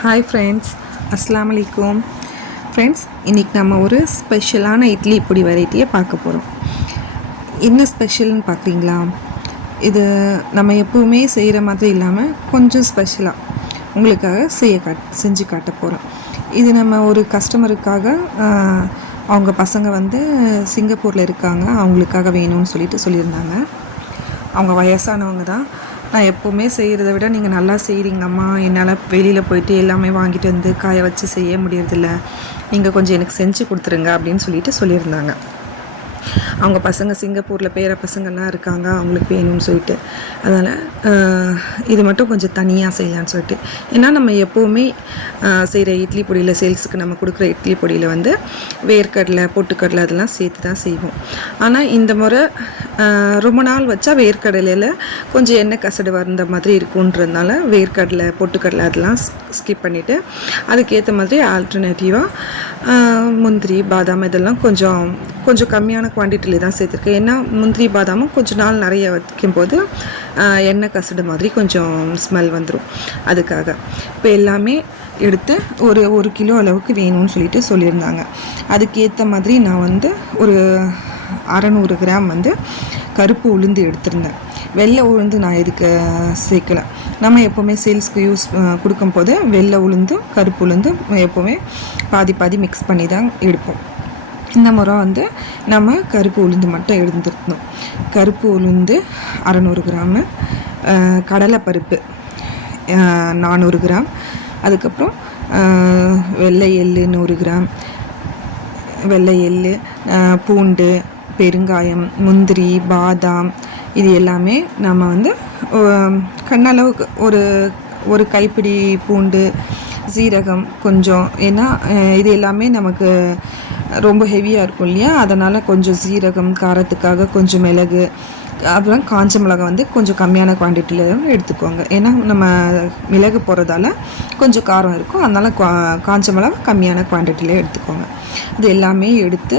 Hi friends அஸ்லாம் அலைக்கும் friends இன்றைக்கி நம்ம ஒரு ஸ்பெஷலான இட்லி பொடி வெரைட்டியை பார்க்க போகிறோம் என்ன ஸ்பெஷல்னு பார்க்குறீங்களா? இது நம்ம எப்போவுமே செய்கிற மாதிரி இல்லாமல் கொஞ்சம் ஸ்பெஷலாக உங்களுக்காக செய்ய காட் செஞ்சு காட்ட போகிறோம் இது நம்ம ஒரு கஸ்டமருக்காக அவங்க பசங்க வந்து சிங்கப்பூரில் இருக்காங்க. அவங்களுக்காக வேணும்னு சொல்லிட்டு சொல்லியிருந்தாங்க. அவங்க வயசானவங்க தான். நான் எப்போவுமே செய்கிறத விட நீங்கள் நல்லா செய்கிறீங்கம்மா என்னால் வெளியில் போயிட்டு எல்லாமே வாங்கிட்டு வந்து காய வச்சு செய்ய முடியறதில்ல. நீங்கள் கொஞ்சம் எனக்கு செஞ்சு கொடுத்துருங்க அப்படின்னு சொல்லிட்டு சொல்லியிருந்தாங்க. அவங்க பசங்க சிங்கப்பூரில் பேர பசங்கள்லாம் இருக்காங்க அவங்களுக்கு வேணும்னு சொல்லிட்டு. அதனால் இது மட்டும் கொஞ்சம் தனியாக செய்யலான்னு சொல்லிட்டு. ஏன்னா நம்ம எப்போவுமே செய்கிற இட்லி பொடியில் சேல்ஸுக்கு நம்ம கொடுக்குற இட்லி பொடியில் வந்து வேர்க்கடலை பொட்டுக்கடலை அதெல்லாம் சேர்த்து தான் செய்வோம். ஆனால் இந்த முறை ரொம்ப நாள் வச்சா வேர்க்கடலையில் கொஞ்சம் எண்ணெய் கசடு வந்த மாதிரி இருக்குன்றதுனால வேர்க்கடலை பொட்டுக்கடலை அதெல்லாம் ஸ்கிப் பண்ணிவிட்டு அதுக்கேற்ற மாதிரி ஆல்டர்னேட்டிவாக முந்திரி பாதாம் இதெல்லாம் கொஞ்சம் கொஞ்சம் கம்மியான குவான்டிட்டியில் தான் சேர்த்துருக்கேன். ஏன்னா முந்திரி பாதாமும் கொஞ்சம் நாள் நிறைய வைக்கும்போது போது எண்ணெய் கசடு மாதிரி கொஞ்சம் ஸ்மெல் வந்துடும் அதுக்காக. இப்போ எல்லாமே எடுத்து ஒரு ஒரு கிலோ அளவுக்கு வேணும்னு சொல்லிட்டு சொல்லியிருந்தாங்க. அதுக்கேற்ற மாதிரி நான் வந்து ஒரு அறநூறு கிராம் வந்து கருப்பு உளுந்து எடுத்திருந்தேன். வெள்ளை உளுந்து நான் எதுக்கு சேர்க்கல. நம்ம எப்போவுமே சேல்ஸ்க்கு யூஸ் கொடுக்கும்போது வெள்ளை உளுந்து கருப்பு உளுந்து எப்போவுமே பாதி பாதி மிக்ஸ் பண்ணி தான் எடுப்போம். இந்த முறை வந்து நம்ம கருப்பு உளுந்து மட்டும் எழுந்துருக்கணும் கருப்பு உளுந்து அறநூறு கிராமு கடலைப்பருப்பு நானூறு கிராம் அதுக்கப்புறம் வெள்ளை எள்ளு நூறு கிராம் வெள்ளை எள்ளு பூண்டு பெருங்காயம் முந்திரி பாதாம் இது எல்லாமே நம்ம வந்து கண்ணளவுக்கு ஒரு ஒரு கைப்பிடி பூண்டு சீரகம் கொஞ்சம் ஏன்னா இது எல்லாமே நமக்கு ரொம்ப ஹெவியாக இருக்கும் இல்லையா? அதனால் கொஞ்சம் சீரகம் காரத்துக்காக கொஞ்சம் மிளகு அப்புறம் காஞ்ச மிளகாய் வந்து கொஞ்சம் கம்மியான குவான்டிட்டியில் எடுத்துக்கோங்க. ஏன்னா நம்ம மிளகு போடுறதால கொஞ்சம் காரம் இருக்கும். அதனால் காஞ்ச மிளகா கம்மியான குவான்டிட்டியில் எடுத்துக்கோங்க. இது எல்லாமே எடுத்து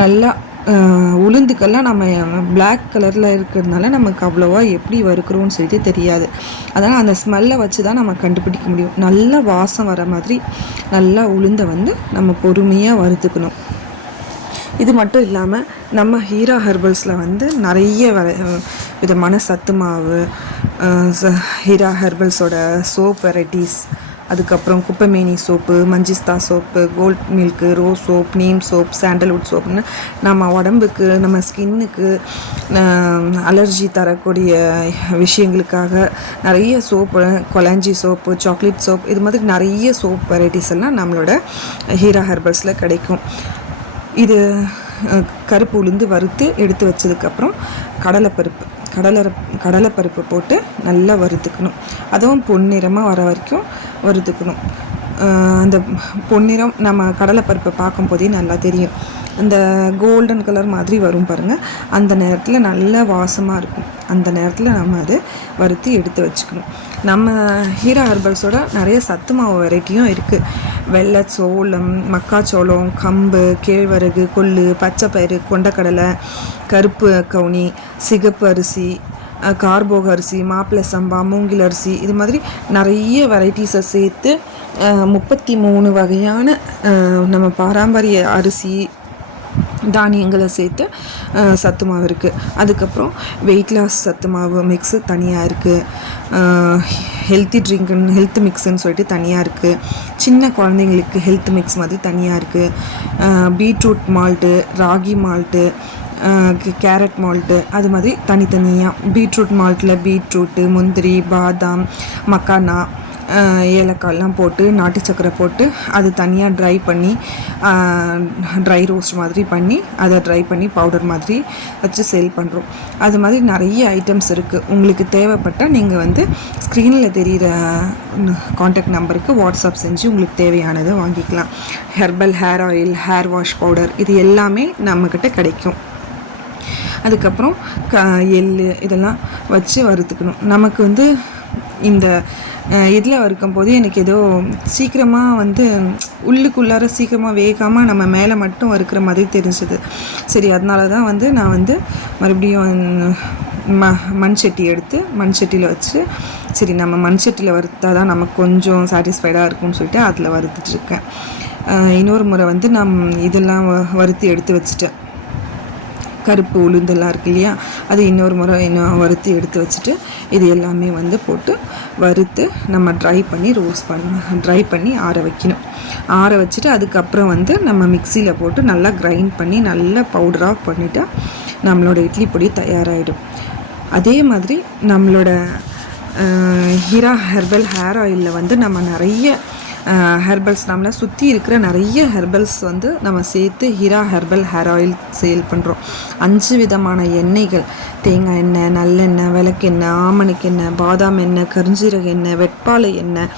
நல்லா உளுந்துக்கெல்லாம் நம்ம பிளாக் கலரில் இருக்கிறதுனால நமக்கு அவ்வளோவா எப்படி வறுக்கிறோம்னு சொல்லிட்டு தெரியாது. அதனால் அந்த ஸ்மெல்லை வச்சு தான் நம்ம கண்டுபிடிக்க முடியும். நல்ல வாசம் வர மாதிரி நல்லா உளுந்தை வந்து நம்ம பொறுமையாக வறுத்துக்கணும். இது மட்டும் இல்லாமல் நம்ம ஹீரா ஹெர்பல்ஸில் வந்து நிறைய வர- விதமான சத்து மாவு ஹீரா ஹெர்பல்ஸோட சோப் வெரைட்டிஸ் அதுக்கப்புறம் குப்பைமேனி soap மஞ்சிஸ்தா soap gold milk rose soap neem soap sandalwood சோப்புன்னு நம்ம உடம்புக்கு நம்ம ஸ்கின்னுக்கு அலர்ஜி தரக்கூடிய விஷயங்களுக்காக நிறைய சோப்பு கொலாஞ்சி சோப்பு சாக்லேட் சோப் இது மாதிரி நிறைய சோப் வெரைட்டிஸ் எல்லாம் நம்மளோட ஹீரா ஹெர்பல்ஸில் கிடைக்கும். இது கருப்பு உளுந்து வறுத்து எடுத்து வச்சதுக்கப்புறம் கடலைப்பருப்பு. கடலை கடலைப்பருப்பு போட்டு நல்லா வறுத்துக்கணும். அதுவும் பொன்னிறமாக வர வரைக்கும் வறுத்துக்கணும். அந்த பொன்னிறம் நம்ம கடலைப்பருப்பை பார்க்கும்போதே நல்லா தெரியும். அந்த கோல்டன் கலர் மாதிரி வரும் பாருங்கள் அந்த நேரத்தில் நல்ல வாசமாக இருக்கும். அந்த நேரத்தில் நம்ம அதை வறுத்து எடுத்து வச்சுக்கணும். நம்ம ஹீரா ஹர்பல்ஸோட நிறைய சத்து மாவு வெரைட்டியும் இருக்குது வெள்ளை சோளம் மக்காச்சோளம் கம்பு கேழ்வரகு கொள்ளு பச்சைப்பயிறு கொண்டக்கடலை கருப்பு கவுனி சிகப்பு அரிசி கார்போக அரிசி மாப்பிள்ளை சம்பா மூங்கில் அரிசி இது மாதிரி நிறைய வெரைட்டிஸை சேர்த்து முப்பத்தி மூணு வகையான நம்ம பாரம்பரிய அரிசி தானியங்களை சேர்த்து சத்து மாவு இருக்குது அதுக்கப்புறம் வெயிட் லாஸ் சத்து மாவு மிக்ஸு தனியாக இருக்குது ஹெல்த்தி ட்ரிங்க்னு ஹெல்த் மிக்ஸுன்னு சொல்லிட்டு தனியாக இருக்குது சின்ன குழந்தைங்களுக்கு ஹெல்த் மிக்ஸ் மாதிரி தனியாக இருக்குது beetroot malt ragi malt carrot malt அது மாதிரி தனித்தனியாக பீட்ரூட் மால்ட்டில் பீட்ரூட்டு முந்திரி பாதாம் மக்கானா ஏலக்காய்லாம் போட்டு நாட்டு சக்கரை போட்டு அது தனியாக ட்ரை பண்ணி ட்ரை ரோஸ்ட் மாதிரி பண்ணி அதை ட்ரை பண்ணி பவுடர் மாதிரி வச்சு சேல் பண்ணுறோம் அது மாதிரி நிறைய ஐட்டம்ஸ் இருக்குது உங்களுக்கு தேவைப்பட்டால் நீங்கள் வந்து ஸ்க்ரீனில் தெரிகிற காண்டாக்ட் நம்பருக்கு வாட்ஸ்அப் செஞ்சு உங்களுக்கு தேவையானதை வாங்கிக்கலாம். Herbal hair oil hair wash powder இது எல்லாமே நம்மக்கிட்ட கிடைக்கும். அதுக்கப்புறம் க எள் இதெல்லாம் வச்சு வறுத்துக்கணும். நமக்கு வந்து இந்த இதில் வறுக்கும் போது எனக்கு ஏதோ சீக்கிரமாக வந்து உள்ளுக்குள்ளார சீக்கிரமாக வேகாமல் நம்ம மேலே மட்டும் வறுக்கிற மாதிரி தெரிஞ்சது. சரி அதனால தான் வந்து நான் வந்து மறுபடியும் ம மண் சட்டி எடுத்து மண் சட்டியில் வச்சு சரி நம்ம மண்சட்டியில் வறுத்தால் தான் நமக்கு கொஞ்சம் சாட்டிஸ்ஃபைடாக இருக்கும்னு சொல்லிட்டு அதில் வறுத்துட்ருக்கேன் இன்னொரு முறை வந்து நான் இதெல்லாம் வ- வறுத்து எடுத்து வச்சுட்டேன். கருப்பு உளுந்தெல்லாம் இருக்கு இல்லையா? அது இன்னொரு முறை இன்னும் வறுத்து எடுத்து வச்சுட்டு இது எல்லாமே வந்து போட்டு வறுத்து நம்ம ட்ரை பண்ணி ரோஸ்ட் பண்ண ட்ரை பண்ணி ஆற வைக்கணும். ஆற வச்சுட்டு அதுக்கப்புறம் வந்து நம்ம மிக்சியில் போட்டு நல்லா கிரைண்ட் பண்ணி நல்லா பவுடராக பண்ணிட்டால் நம்மளோட இட்லி பொடி தயாராகிடும் அதே மாதிரி நம்மளோட ஹீரா ஹெர்பல் ஹேர் ஆயிலில் வந்து நம்ம நிறைய ஹெர்பல்ஸ் நம்மளை சுற்றி இருக்கிற நிறைய ஹெர்பல்ஸ் வந்து நம்ம சேர்த்து Heera herbal hair oil sale பண்ணுறோம் அஞ்சு விதமான எண்ணெய்கள். தேங்காய் எண்ணெய் நல்லெண்ணெய் விளக்கெண்ணெய் ஆமணக்கு எண்ணெய் பாதாம் எண்ணெய் கருஞ்சீரக எண்ணெய் வெட்பாலை எண்ணெய்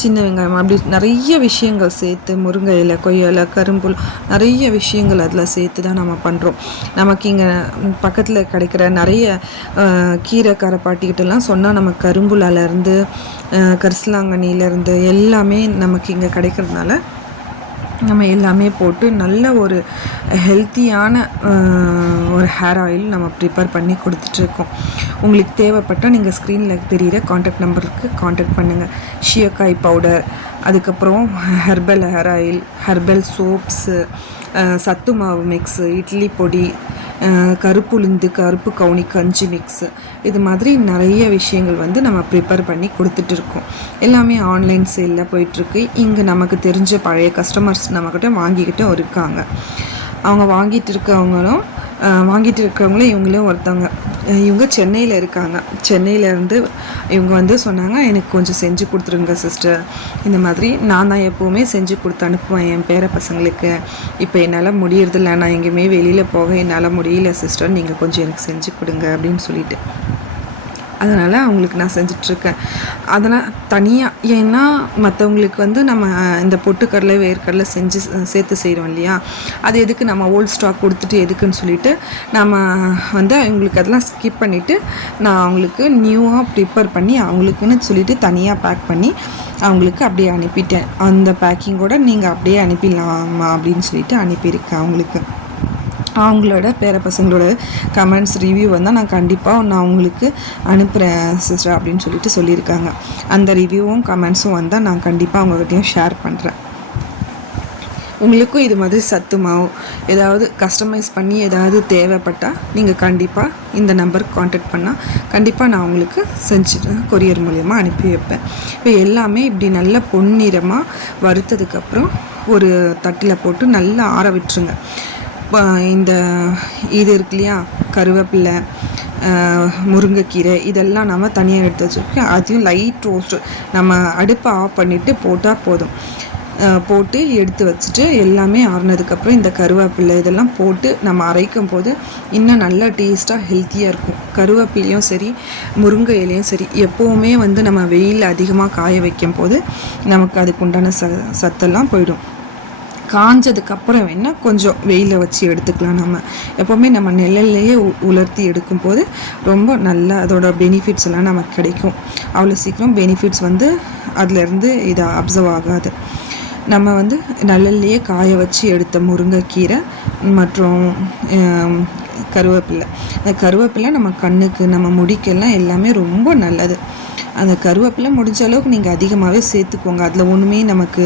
சின்ன வெங்காயம் அப்படி நிறைய விஷயங்கள் சேர்த்து முருங்கை இலை கொய்யலை கரும்புல் நிறைய விஷயங்கள் அதில் சேர்த்து தான் நம்ம பண்ணுறோம். நமக்கு இங்கே பக்கத்தில் கிடைக்கிற நிறைய கீரைக்கார கீரை சொன்னால் நம்ம கரும்புலாலேருந்து கரிசலாங்கண்ணிலேருந்து எல்லாமே நமக்கு இங்கே கிடைக்கிறதுனால நம்ம எல்லாமே போட்டு நல்ல ஒரு ஹெல்த்தியான ஒரு ஹேர் ஆயில் நம்ம ப்ரிப்பேர் பண்ணி கொடுத்துட்ருக்கோம். உங்களுக்கு தேவைப்பட்டால் நீங்கள் ஸ்க்ரீனில் தெரிகிற காண்டாக்ட் நம்பருக்கு காண்டாக்ட் பண்ணுங்கள் ஷியக்காய் பவுடர் அதுக்கப்புறம் herbal hair oil herbal soaps சத்து மாவு மிக்ஸு இட்லி பொடி கருப்பு உளுந்து கருப்பு கவுனி கஞ்சி மிக்ஸு இது மாதிரி நிறைய விஷயங்கள் வந்து நம்ம ப்ரிப்பேர் பண்ணி கொடுத்துட்டு இருக்கோம். எல்லாமே ஆன்லைன் சேலில் போயிட்டுருக்கு. இங்கே நமக்கு தெரிஞ்ச பழைய கஸ்டமர்ஸ் நம்மக்கிட்ட வாங்கிக்கிட்டும் இருக்காங்க. அவங்க வாங்கிட்டு இருக்கவங்களும் வாங்கிட்டு இருக்கிறவங்களும் இவங்களும் ஒருத்தவங்க. இவங்க சென்னையில் இருக்காங்க. சென்னையிலேருந்து இவங்க வந்து சொன்னாங்க எனக்கு கொஞ்சம் செஞ்சு கொடுத்துருங்க சிஸ்டர் இந்த மாதிரி நான் தான் எப்போவுமே செஞ்சு கொடுத்து அனுப்புவேன் என் பேர பசங்களுக்கு. இப்போ என்னால் முடியறதில்ல. நான் எங்கேயுமே வெளியில் போக என்னால் முடியல சிஸ்டர் நீங்கள் கொஞ்சம் எனக்கு செஞ்சு கொடுங்க அப்படின்னு சொல்லிட்டு. அதனால் அவங்களுக்கு நான் செஞ்சிட்ருக்கேன். அதனால் தனியாக ஏன்னா மற்றவங்களுக்கு வந்து நம்ம இந்த பொட்டுக்கடலை வேர்க்கடலை செஞ்சு சேர்த்து செய்கிறோம் இல்லையா? அது எதுக்கு நம்ம ஓல்ட் ஸ்டாக் கொடுத்துட்டு எதுக்குன்னு சொல்லிட்டு நம்ம வந்து அவங்களுக்கு அதெல்லாம் ஸ்கிப் பண்ணிவிட்டு நான் அவங்களுக்கு நியூவாக ப்ரிப்பேர் பண்ணி அவங்களுக்குன்னு சொல்லிட்டு தனியாக பேக் பண்ணி அவங்களுக்கு அப்படியே அனுப்பிட்டேன். அந்த பேக்கிங்கோட நீங்கள் அப்படியே அனுப்பிடலாமா அப்படின்னு சொல்லிட்டு அனுப்பியிருக்கேன் அவங்களுக்கு. அவங்களோட பேர பசங்களோட கமெண்ட்ஸ் ரிவ்யூ வந்தால் நான் கண்டிப்பாக நான் உங்களுக்கு அனுப்புகிறேன் சிஸ்டர் அப்படின்னு சொல்லிட்டு சொல்லியிருக்காங்க. அந்த ரிவ்யூவும் கமெண்ட்ஸும் வந்தால் நான் கண்டிப்பாக அவங்ககிட்டையும் ஷேர் பண்ணுறேன் உங்களுக்கும் இது மாதிரி சத்து மாவு ஏதாவது கஸ்டமைஸ் பண்ணி ஏதாவது தேவைப்பட்டால் நீங்கள் கண்டிப்பாக இந்த நம்பருக்கு காண்டாக்ட் பண்ணால் கண்டிப்பாக நான் உங்களுக்கு செஞ்சுட்டு கொரியர் மூலயமா அனுப்பி வைப்பேன். இப்போ எல்லாமே இப்படி நல்ல பொன்னிறமாக வறுத்ததுக்கப்புறம் ஒரு தட்டில் போட்டு நல்லா ஆற விட்டுருங்க. இந்த இது இருக்கு இல்லையா? கருவேப்பிலை முருங்கைக்கீரை இதெல்லாம் நம்ம தனியாக எடுத்து வச்சுருக்கோம். அதையும் லைட் ரோஸ்ட்டு நம்ம அடுப்பை ஆஃப் பண்ணிவிட்டு போட்டால் போதும். போட்டு எடுத்து வச்சுட்டு எல்லாமே ஆறுனதுக்கப்புறம் இந்த கருவேப்பிலை இதெல்லாம் போட்டு நம்ம அரைக்கும் போது இன்னும் நல்லா டேஸ்ட்டாக ஹெல்த்தியாக இருக்கும். கருவேப்பிலையும் சரி முருங்கை இலையும் சரி எப்போவுமே வந்து நம்ம வெயில் அதிகமாக காய வைக்கும் போது நமக்கு அதுக்கு உண்டான ச சத்தெல்லாம் போயிடும். காஞ்சதுக்கப்புறம் வேணால் கொஞ்சம் வெயிலில் வச்சு எடுத்துக்கலாம் நம்ம. எப்போவுமே நம்ம நிழல்லையே உலர்த்தி எடுக்கும்போது ரொம்ப நல்ல அதோட பெனிஃபிட்ஸ் எல்லாம் நமக்கு கிடைக்கும். அவ்வளோ சீக்கிரம் பெனிஃபிட்ஸ் வந்து அதுலேருந்து இதை அப்சர்வ் ஆகாது. நம்ம வந்து நிழல்லையே காய வச்சு எடுத்த முருங்கைக்கீரை மற்றும் கருவேப்பிலை. அந்த கருவேப்பிலை நம்ம கண்ணுக்கு நம்ம முடிக்கெல்லாம் எல்லாமே ரொம்ப நல்லது. அந்த கருவேப்பிலை முடிஞ்ச அளவுக்கு நீங்கள் அதிகமாகவே சேர்த்துக்கோங்க. அதில் ஒன்றுமே நமக்கு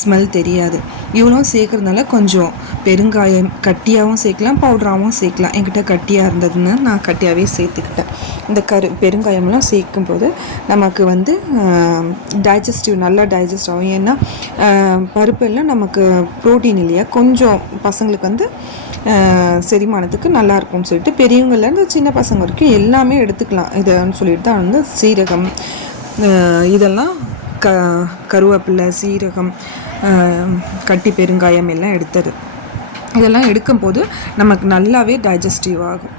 ஸ்மெல் தெரியாது. இவ்வளோ சேர்க்குறதுனால கொஞ்சம் பெருங்காயம் கட்டியாகவும் சேர்க்கலாம் பவுடராகவும் சேர்க்கலாம். என்கிட்ட கட்டியாக இருந்ததுன்னு நான் கட்டியாகவே சேர்த்துக்கிட்டேன். இந்த கரு பெருங்காயம்லாம் சேர்க்கும் போது நமக்கு வந்து டைஜஸ்டிவ் நல்லா டைஜஸ்ட் ஆகும். ஏன்னா பருப்பெல்லாம் நமக்கு ப்ரோட்டீன் இல்லையா? கொஞ்சம் பசங்களுக்கு வந்து செரிமானத்துக்கு நல்லா இருக்கும்னு சொல்லிட்டு பெரியவங்கலேருந்து சின்ன பசங்க வரைக்கும் எல்லாமே எடுத்துக்கலாம். இதைன்னு சொல்லிட்டு தான் வந்து சீரகம் இதெல்லாம் க கருவேப்பிலை சீரகம் கட்டி பெருங்காயம் எல்லாம் எடுத்தது. இதெல்லாம் எடுக்கும்போது நமக்கு நல்லாவே டைஜஸ்டிவ் ஆகும்.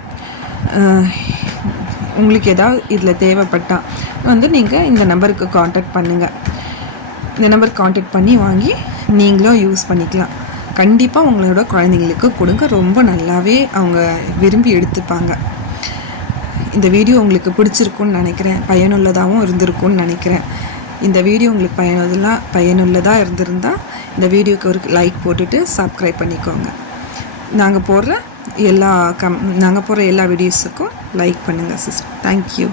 உங்களுக்கு ஏதாவது இதில் தேவைப்பட்டால் வந்து நீங்கள் இந்த நம்பருக்கு காண்டாக்ட் பண்ணுங்கள் இந்த நம்பர் காண்டாக்ட் பண்ணி வாங்கி நீங்களும் யூஸ் பண்ணிக்கலாம். கண்டிப்பாக உங்களோட குழந்தைங்களுக்கு கொடுங்க. ரொம்ப நல்லாவே அவங்க விரும்பி எடுத்துப்பாங்க. இந்த வீடியோ உங்களுக்கு பிடிச்சிருக்குன்னு நினைக்கிறேன். பயனுள்ளதாகவும் இருந்திருக்கும்னு நினைக்கிறேன். இந்த வீடியோ உங்களுக்கு பயனுள்ளதாக பயனுள்ளதாக இருந்திருந்தால் இந்த வீடியோக்கு ஒரு லைக் போட்டுட்டு சப்ஸ்கிரைப் பண்ணிக்கோங்க. நாங்கள் போடுற எல்லா கம் நாங்கள் போடுற எல்லா வீடியோஸுக்கும் லைக் பண்ணுங்கள் சிஸ்டர் தேங்க்யூ